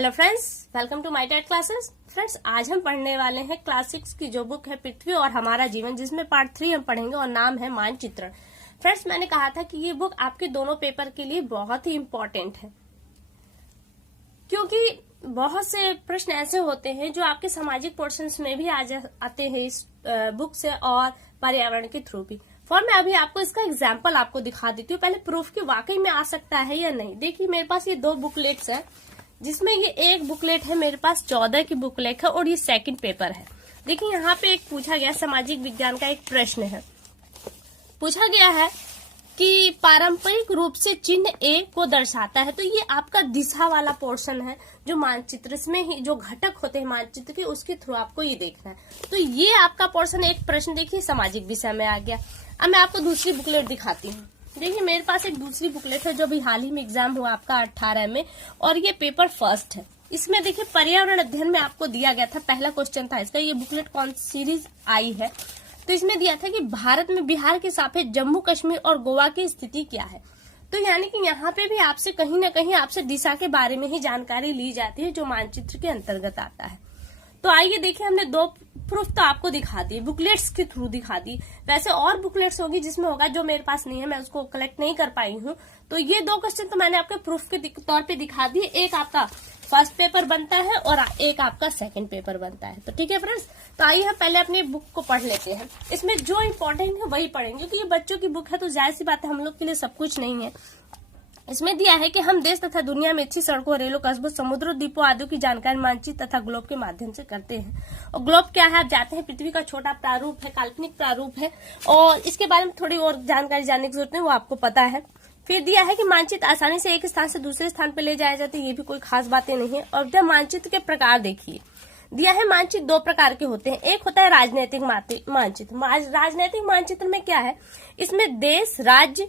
Hello friends, welcome to my TET classes. Friends, आज हम पढ़ने वाले हैं क्लास 6 की जो बुक है पृथ्वी और हमारा जीवन, जिसमें पार्ट 3 हम पढ़ेंगे और नाम है मानचित्रण। फ्रेंड्स, मैंने कहा था कि ये बुक आपके दोनों पेपर के लिए बहुत ही इम्पोर्टेंट है, क्योंकि बहुत से प्रश्न ऐसे होते हैं जो आपके सामाजिक पोर्शंस में भी आते हैं इस बुक से और पर्यावरण के थ्रू भी। फॉर मैं अभी आपको इसका एग्जाम्पल आपको दिखा देती हूँ, पहले प्रूफ की वाकई में आ सकता है या नहीं। देखिए, मेरे पास ये दो बुकलेट्स है, जिसमें ये एक बुकलेट है मेरे पास 14 की बुकलेट है और ये सेकंड पेपर है। देखिए, यहाँ पे एक पूछा गया सामाजिक विज्ञान का एक प्रश्न है। पूछा गया है कि पारंपरिक रूप से चिन्ह ए को दर्शाता है, तो ये आपका दिशा वाला पोर्शन है जो मानचित्र में ही जो घटक होते हैं मानचित्र के, उसके थ्रू आपको ये देखना है। तो ये आपका पोर्शन एक प्रश्न देखिए सामाजिक विषय में आ गया। अब मैं आपको दूसरी बुकलेट दिखाती हूँ। देखिए, मेरे पास एक दूसरी बुकलेट है जो अभी हाल ही में एग्जाम हुआ आपका 18 में, और ये पेपर फर्स्ट है। इसमें देखिए पर्यावरण अध्ययन में आपको दिया गया था, पहला क्वेश्चन था इसका। ये बुकलेट कौन सी सीरीज आई है, तो इसमें दिया था कि भारत में बिहार के सापेक्ष जम्मू कश्मीर और गोवा की स्थिति क्या है। तो यानी कि यहाँ पे भी आपसे कहीं ना कहीं आपसे दिशा के बारे में ही जानकारी ली जाती है जो मानचित्र के अंतर्गत आता है। तो आइए देखिए, हमने दो प्रूफ तो आपको दिखा दी, बुकलेट्स के थ्रू दिखा दी। वैसे और बुकलेट्स होगी जिसमें होगा, जो मेरे पास नहीं है, मैं उसको कलेक्ट नहीं कर पाई हूँ। तो ये दो क्वेश्चन तो मैंने आपके प्रूफ के तौर पे दिखा दिए। एक आपका फर्स्ट पेपर बनता है और एक आपका सेकंड पेपर बनता है। तो ठीक है फ्रेंड्स, तो आइए हम पहले अपनी बुक को पढ़ लेते हैं। इसमें जो इम्पोर्टेंट है वही पढ़ेंगे, क्योंकि ये बच्चों की बुक है तो जाहिर सी बात है, हम लोग के लिए सब कुछ नहीं है। इसमें दिया है कि हम देश तथा दुनिया में अच्छी सड़कों, रेलों, कस्बों, समुद्रों, द्वीपों आदि की जानकारी मानचित्र तथा ग्लोब के माध्यम से करते हैं। और ग्लोब क्या है आप जानते हैं, पृथ्वी का छोटा प्रारूप है, काल्पनिक प्रारूप है, और इसके बारे में थोड़ी और जानकारी जानने की जरूरत है, वो आपको पता है। फिर दिया है कि मानचित्र आसानी से एक स्थान से दूसरे स्थान पर ले जाया जाता है, ये भी कोई खास बातें नहीं है। और जब मानचित्र के प्रकार देखिए, दिया है मानचित्र दो प्रकार के होते हैं। एक होता है राजनीतिक मानचित्र। राजनीतिक मानचित्र में क्या है, इसमें देश राज्य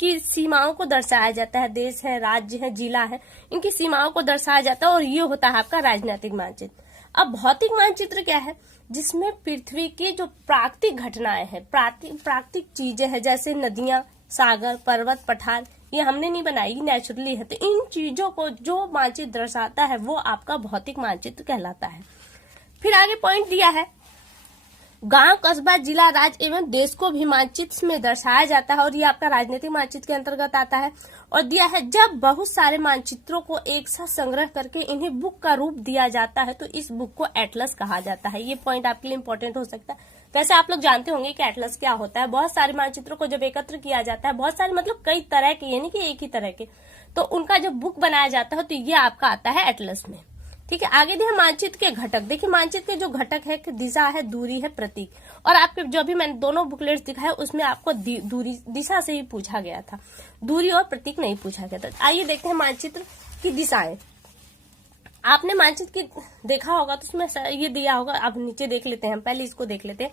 की सीमाओं को दर्शाया जाता है। देश है, राज्य है, जिला है, इनकी सीमाओं को दर्शाया जाता है, और ये होता है आपका राजनीतिक मानचित्र। अब भौतिक मानचित्र क्या है, जिसमें पृथ्वी की जो प्राकृतिक घटनाएं हैं, प्राकृतिक चीजें हैं, जैसे नदियां, सागर, पर्वत, पठार, ये हमने नहीं बनाई, नेचुरली है। तो इन चीजों को जो मानचित्र दर्शाता है वो आपका भौतिक मानचित्र कहलाता है। फिर आगे पॉइंट दिया है, गांव, कस्बा, जिला, राज्य एवं देश को भी मानचित्र में दर्शाया जाता है, और ये आपका राजनीतिक मानचित्र के अंतर्गत आता है। और दिया है, जब बहुत सारे मानचित्रों को एक साथ संग्रह करके इन्हें बुक का रूप दिया जाता है तो इस बुक को एटलस कहा जाता है। ये पॉइंट आपके लिए इंपॉर्टेंट हो सकता है। वैसे आप लोग जानते होंगे कि एटलस क्या होता है। बहुत सारे मानचित्रों को जब एकत्र किया जाता है, बहुत सारे मतलब कई तरह के, यानी कि एक ही तरह के, तो उनका जब बुक बनाया जाता है तो ये आपका आता है एटलस में। ठीक है, आगे दिया मानचित्र के घटक। देखिए, मानचित्र के जो घटक है, दिशा है, दूरी है, प्रतीक। और आपके जो भी मैंने दोनों बुकलेट्स दिखाए उसमें आपको दूरी, दिशा से ही पूछा गया था, दूरी और प्रतीक नहीं पूछा गया था। आइए देखते हैं मानचित्र की दिशाएं। आपने मानचित्र की देखा होगा तो उसमें ये दिया होगा, अब नीचे देख लेते हैं, हम पहले इसको देख लेते हैं।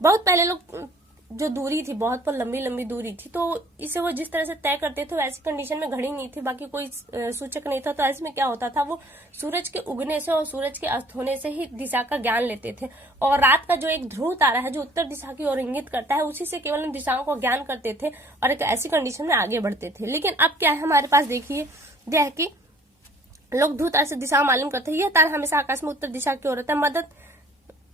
बहुत पहले लोग जो दूरी थी, बहुत पर लंबी लंबी दूरी थी, तो इसे वो जिस तरह से तय करते थे वैसी कंडीशन में घड़ी नहीं थी, बाकी कोई सूचक नहीं था। तो ऐसे में क्या होता था, वो सूरज के उगने से और सूरज के अस्त होने से ही दिशा का ज्ञान लेते थे, और रात का जो एक ध्रुव तारा है जो उत्तर दिशा की ओर इंगित करता है, उसी से केवल इन दिशाओं को ज्ञान करते थे और एक ऐसी कंडीशन में आगे बढ़ते थे। लेकिन अब क्या है हमारे पास, देखिए यह है कि लोग ध्रुव तारे से दिशा मालूम करते हैं। यह तारा हमेशा आकाश में उत्तर दिशा की ओर रहता है, मदद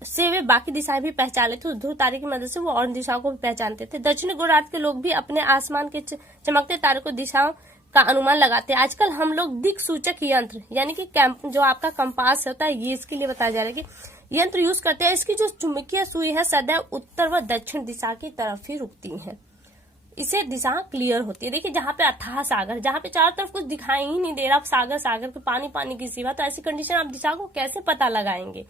से वे बाकी दिशाएं भी पहचान लेते थे। ध्रुव तारे की मदद से वो और दिशाओं को भी पहचानते थे। दक्षिणी गोलार्ध के लोग भी अपने आसमान के चमकते तारे को दिशाओं का अनुमान लगाते हैं। आजकल हम लोग दिक सूचक यंत्र, यानी कि जो आपका कंपास होता है, ये इसके लिए बताया जा रहा है कि यंत्र यूज करते हैं। इसकी जो चुंबकीय सुई है सदैव उत्तर व दक्षिण दिशा की तरफ ही रुकती है, इसे दिशा क्लियर होती है। देखिए, जहाँ पे अथाह सागर, जहाँ पे चारों तरफ कुछ दिखाई ही नहीं दे रहा, सागर सागर के पानी पानी की सिवा, तो ऐसी कंडीशन आप दिशा को कैसे पता लगाएंगे।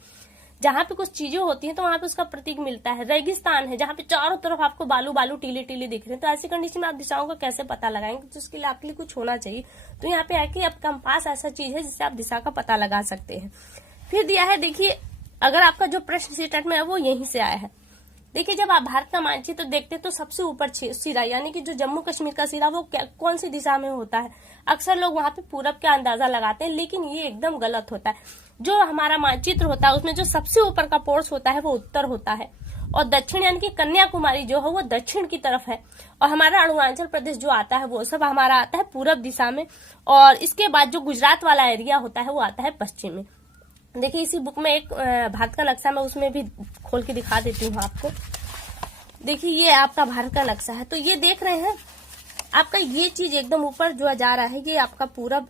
जहाँ पे कुछ चीजें होती हैं तो वहां पे उसका प्रतीक मिलता है। रेगिस्तान है जहाँ पे चारों तरफ आपको बालू बालू टीले टीले दिख रहे हैं, तो ऐसी कंडीशन में आप दिशाओं को कैसे पता लगाएंगे, तो उसके लिए आपके लिए कुछ होना चाहिए। तो यहाँ पे है कि अब कंपास ऐसा चीज है जिससे आप दिशा का पता लगा सकते हैं। फिर दिया है, देखिए अगर आपका जो प्रश्न सीटेट में है वो यहीं से आया है। देखिए, जब आप भारत का मानचित्र देखते हैं तो सबसे ऊपर सिरा, यानी कि जो जम्मू कश्मीर का सिरा, वो कौन सी दिशा में होता है। अक्सर लोग वहां पे पूरब का अंदाजा लगाते हैं, लेकिन ये एकदम गलत होता है। जो हमारा मानचित्र होता है उसमें जो सबसे ऊपर का पोर्स होता है वो उत्तर होता है, और दक्षिण यानी कि कन्याकुमारी जो है वो दक्षिण की तरफ है, और हमारा अरुणाचल प्रदेश जो आता है वो सब हमारा आता है पूरब दिशा में, और इसके बाद जो गुजरात वाला एरिया होता है वो आता है पश्चिम में। देखिए इसी बुक में एक भारत का नक्शा मैं उसमें भी खोल के दिखा देती हूँ आपको। देखिए ये आपका भारत का नक्शा है, तो ये देख रहे हैं आपका ये चीज एकदम ऊपर जो जा रहा है ये आपका पूरब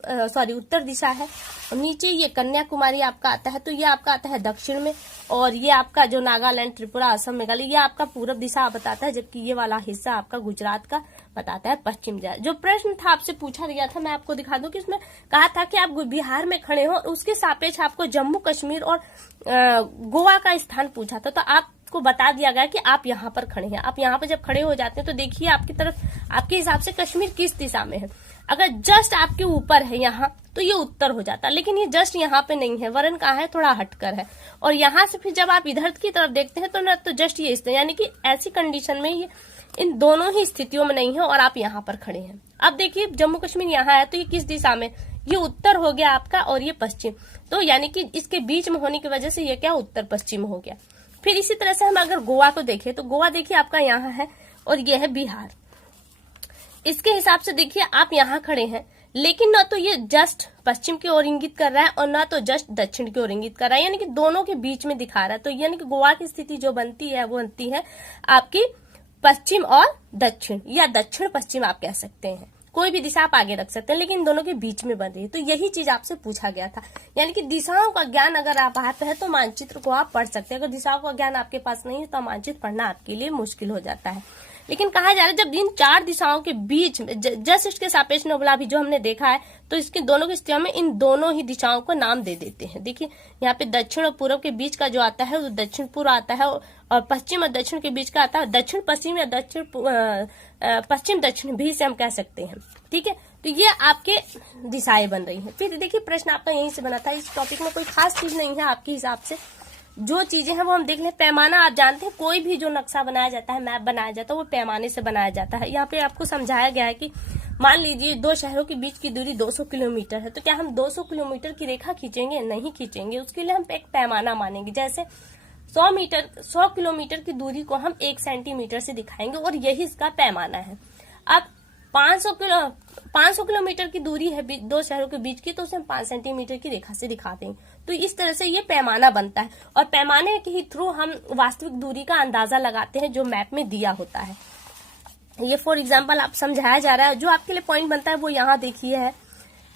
उत्तर दिशा है, और नीचे ये कन्याकुमारी आपका आता है, तो ये आपका आता है दक्षिण में, और ये आपका जो नागालैंड, त्रिपुरा, असम, मेघालय ये आपका पूरब दिशा बताता है, जबकि ये वाला हिस्सा आपका गुजरात का बताता है पश्चिम दिशा। जो प्रश्न था आपसे पूछा गया था, मैं आपको दिखा दूं कि इसमें कहा था कि आप बिहार में खड़े हो और उसके सापेक्ष आपको जम्मू कश्मीर और गोवा का स्थान पूछा था, तो आपको बता दिया गया कि आप यहाँ पर खड़े हैं। आप यहाँ पर जब खड़े हो जाते हैं तो देखिए आपकी तरफ आपके हिसाब से कश्मीर किस दिशा में है। अगर जस्ट आपके ऊपर है यहाँ तो ये उत्तर हो जाता, लेकिन ये जस्ट यहाँ पे नहीं है, वरन कहाँ है, थोड़ा हटकर है। और यहाँ से फिर जब आप इधर की तरफ देखते हैं तो न तो जस्ट ये इस यानी कि ऐसी कंडीशन में ये इन दोनों ही स्थितियों में नहीं है और आप यहाँ पर खड़े हैं। अब देखिए जम्मू कश्मीर यहाँ है तो ये किस दिशा में, ये उत्तर हो गया आपका और ये पश्चिम, तो यानी कि इसके बीच में होने की वजह से ये क्या उत्तर पश्चिम हो गया। फिर इसी तरह से हम अगर गोवा को देखें तो गोवा देखिए आपका यहाँ है और ये है बिहार। इसके हिसाब से देखिए आप यहाँ खड़े हैं, लेकिन ना तो ये जस्ट पश्चिम की ओर इंगित कर रहा है और ना तो जस्ट दक्षिण की ओर इंगित कर रहा है, यानी कि दोनों के बीच में दिखा रहा है। तो यानी कि गोवा की स्थिति जो बनती है वो बनती है आपकी पश्चिम और दक्षिण, या दक्षिण पश्चिम आप कह सकते हैं, कोई भी दिशा आप आगे रख सकते हैं, लेकिन दोनों के बीच में बन रही है। तो यही चीज आपसे पूछा गया था, यानी कि दिशाओं का ज्ञान अगर आप हाथ है तो मानचित्र को आप पढ़ सकते हैं। अगर दिशाओं का ज्ञान आपके पास नहीं है तो मानचित्र पढ़ना आपके लिए मुश्किल हो जाता है। लेकिन कहा जा रहा है जब इन चार दिशाओं के बीच में जस्ट इसके सापेक्ष में बोला, अभी जो हमने देखा है, तो इसके दोनों की स्थितियों में इन दोनों ही दिशाओं को नाम दे देते हैं। देखिए यहाँ पे दक्षिण और पूर्व के बीच का जो आता है वो दक्षिण पूर्व आता है, और पश्चिम और दक्षिण के बीच का आता है दक्षिण पश्चिम या दक्षिण पश्चिम दक्षिण भी से हम कह सकते हैं। ठीक है, तो ये आपके दिशाएं बन रही हैं। फिर देखिए प्रश्न आपका यहीं से बना था, इस टॉपिक में कोई खास चीज नहीं है आपके हिसाब से, जो चीजें हैं वो हम देख लें। पैमाना आप जानते हैं, कोई भी जो नक्शा बनाया जाता है, मैप बनाया जाता है, वो पैमाने से बनाया जाता है। यहाँ पे आपको समझाया गया है कि मान लीजिए दो शहरों के बीच की दूरी 200 किलोमीटर है, तो क्या हम 200 किलोमीटर की रेखा खींचेंगे? नहीं खींचेंगे। उसके लिए हम एक पैमाना मानेंगे। जैसे 100 किलोमीटर की दूरी को हम 1 सेंटीमीटर से दिखाएंगे और यही इसका पैमाना है। अब 500 किलोमीटर की दूरी है दो शहरों के बीच की, तो उसे हम 5 सेंटीमीटर की रेखा से दिखा देंगे। तो इस तरह से ये पैमाना बनता है, और पैमाने के ही थ्रू हम वास्तविक दूरी का अंदाजा लगाते हैं जो मैप में दिया होता है। ये फॉर एग्जाम्पल आप समझाया जा रहा है। जो आपके लिए पॉइंट बनता है वो यहाँ देखिए है,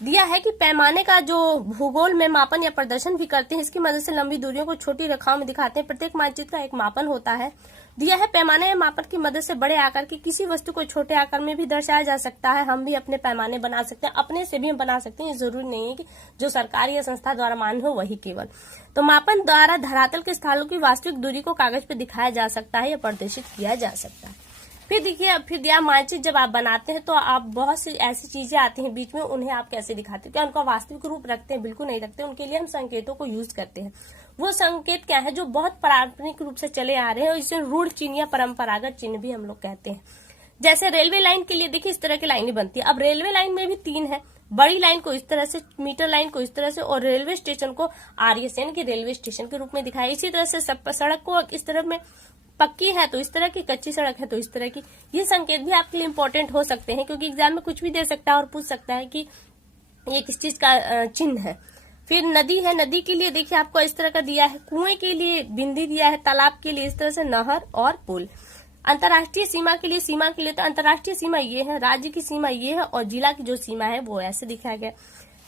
दिया है कि पैमाने का जो भूगोल में मापन या प्रदर्शन भी करते हैं, इसकी मदद से लंबी दूरियों को छोटी रेखाओं में दिखाते हैं। प्रत्येक मानचित्र का एक मापन होता है। दिया है पैमाने या मापन की मदद से बड़े आकार की किसी वस्तु को छोटे आकार में भी दर्शाया जा सकता है। हम भी अपने पैमाने बना सकते हैं, अपने से भी हम बना सकते हैं। ये जरूरी नहीं है कि जो सरकार या संस्था द्वारा मान्य हो वही केवल। तो मापन द्वारा धरातल के स्थलों की वास्तविक दूरी को कागज पर दिखाया जा सकता है या प्रदर्शित किया जा सकता है। फिर देखिए, फिर दिया मानचित्र जब आप बनाते हैं तो आप बहुत सी ऐसी चीजें आती हैं बीच में, उन्हें आप कैसे दिखाते हैं? क्या उनका वास्तविक रूप रखते हैं? बिल्कुल नहीं रखते। उनके लिए हम संकेतों को यूज करते हैं। वो संकेत क्या है? जो बहुत पारंपरिक रूप से चले आ रहे हैं, और इसे रूढ़ चिन्ह या परंपरागत चिन्ह भी हम लोग कहते हैं। जैसे रेलवे लाइन के लिए देखिए इस तरह की लाइनें बनती है। अब रेलवे लाइन में भी 3 है, बड़ी लाइन को इस तरह से, मीटर लाइन को इस तरह से, और रेलवे स्टेशन को RS यानी कि रेलवे स्टेशन के रूप में दिखाया। इसी तरह से सड़क को इस तरह में, पक्की है तो इस तरह की, कच्ची सड़क है तो इस तरह की। ये संकेत भी आपके लिए इंपॉर्टेंट हो सकते हैं, क्योंकि एग्जाम में कुछ भी दे सकता है और पूछ सकता है कि ये किस चीज का चिन्ह है। फिर नदी है, नदी के लिए देखिए आपको इस तरह का दिया है। कुएं के लिए बिंदी दिया है, तालाब के लिए इस तरह से नहर और पुल। अंतर्राष्ट्रीय सीमा के लिए तो अंतर्राष्ट्रीय सीमा ये है, राज्य की सीमा ये है, और जिला की जो सीमा है वो ऐसे दिखाया गया।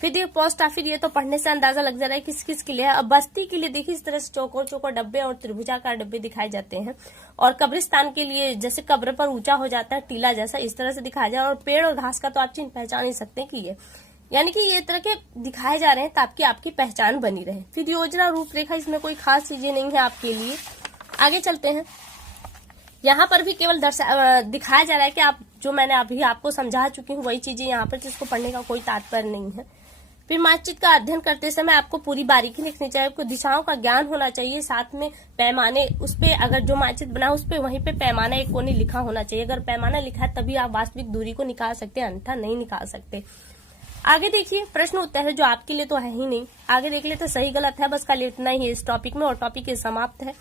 फिर देखिए पोस्ट ऑफिस, ये तो पढ़ने से अंदाजा लग जा रहा है किस किस के लिए है। अब बस्ती के लिए देखिए इस तरह से चौकोर चौकोर डब्बे और त्रिभुजाकार डब्बे दिखाए जाते हैं। और कब्रिस्तान के लिए जैसे कब्र पर ऊंचा हो जाता है टीला जैसा, इस तरह से दिखाया जाए। और पेड़ और घास का तो आप चिन्ह पहचान ही सकते हैं कि ये, यानी कि ये तरह के दिखाए जा रहे हैं ताकि आपकी पहचान बनी रहे। फिर योजना रूपरेखा, इसमें कोई खास चीजें नहीं है आपके लिए। आगे चलते हैं। यहाँ पर भी केवल दिखाया जा रहा है कि आप, जो मैंने अभी आपको समझा चुकी हूँ वही चीजें यहाँ पर, जिसको पढ़ने का कोई तात्पर्य नहीं है। फिर मानचित्र का अध्ययन करते समय आपको पूरी बारीकी लिखनी चाहिए, आपको दिशाओं का ज्ञान होना चाहिए, साथ में पैमाने, उस पे अगर जो मानचित्र बना उस पे वहीं पे पैमाना एक कोने लिखा होना चाहिए। अगर पैमाना लिखा है तभी आप वास्तविक दूरी को निकाल सकते हैं, अन्यथा नहीं निकाल सकते। आगे देखिए प्रश्न उत्तर है जो आपके लिए तो है ही नहीं। आगे देख लेते, सही गलत है, बस खाली इतना ही है इस टॉपिक में, और टॉपिक समाप्त है।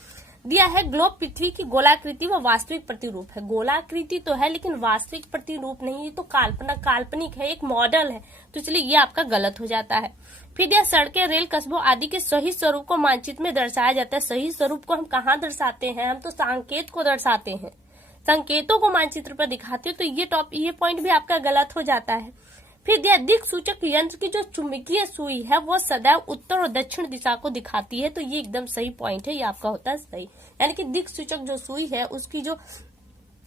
दिया है ग्लोब पृथ्वी की गोलाकृति व वास्तविक प्रतिरूप है। गोलाकृति तो है लेकिन वास्तविक प्रतिरूप नहीं, ये तो काल्पनिक है, एक मॉडल है, तो इसलिए ये आपका गलत हो जाता है। फिर दिया सड़कें, रेल, कस्बों आदि के सही स्वरूप को मानचित्र में दर्शाया जाता है। सही स्वरूप को हम कहाँ दर्शाते हैं, हम तो संकेत को दर्शाते हैं, संकेतों को मानचित्र पर दिखाते हैं, तो ये पॉइंट भी आपका गलत हो जाता है। फिर दिया दिक् सूचक यंत्र की जो चुंबकीय सुई है वो सदैव उत्तर और दक्षिण दिशा को दिखाती है, तो ये एकदम सही पॉइंट है, ये आपका होता है सही। यानी कि दिक् सूचक जो सुई है उसकी जो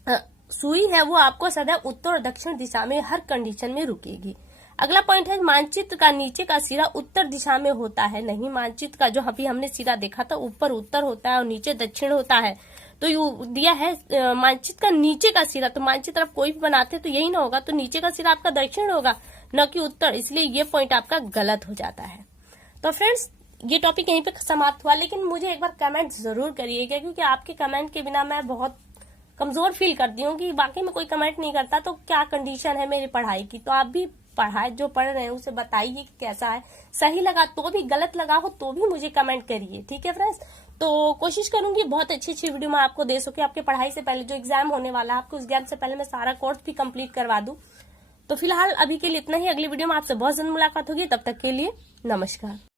सुई है वो आपको सदैव उत्तर और दक्षिण दिशा में हर कंडीशन में रुकेगी। अगला पॉइंट है मानचित्र का नीचे का सिरा उत्तर दिशा में होता है। नहीं, मानचित्र का जो अभी हमने सिरा देखा था ऊपर उत्तर होता है और नीचे दक्षिण होता है, तो ये दिया है मानचित्र का नीचे का सिरा, तो मानचित्र आप कोई भी बनाते तो यही ना होगा, तो नीचे का सिरा आपका दक्षिण होगा न कि उत्तर, इसलिए ये पॉइंट आपका गलत हो जाता है। तो फ्रेंड्स ये टॉपिक यहीं पे समाप्त हुआ, लेकिन मुझे एक बार कमेंट जरूर करिएगा, क्योंकि आपके कमेंट के बिना मैं बहुत कमजोर फील करती हूँ कि वाकई में कोई कमेंट नहीं करता तो क्या कंडीशन है मेरी पढ़ाई की। तो आप भी पढ़ाई जो पढ़ रहे हैं उसे बताइए कि कैसा है, सही लगा तो भी, गलत लगा हो तो भी मुझे कमेंट करिए, ठीक है फ्रेंड्स। तो कोशिश करूंगी बहुत अच्छी वीडियो मैं आपको दे सकूं, आपके पढ़ाई से पहले जो एग्जाम होने वाला है आपको उस एग्जाम से पहले मैं सारा कोर्स भी कंप्लीट करवा दूं। तो फिलहाल अभी के लिए इतना ही, अगली वीडियो में आपसे बहुत जल्द मुलाकात होगी, तब तक के लिए नमस्कार।